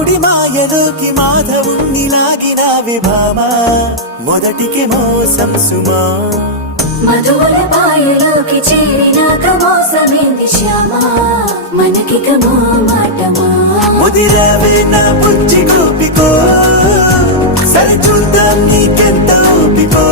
మాధుడి మాయలోకి మాధవుణ్ణి లాగినావి భామా మొదటికి మోసం సుమా మధువుల పాయలోకి చేరినాక మోసమేంది శ్యామా మనకిక మాటమా ముదిరావే నా బుజ్జి గోపికో సరి చూద్దాం నీకెంత ఓపికో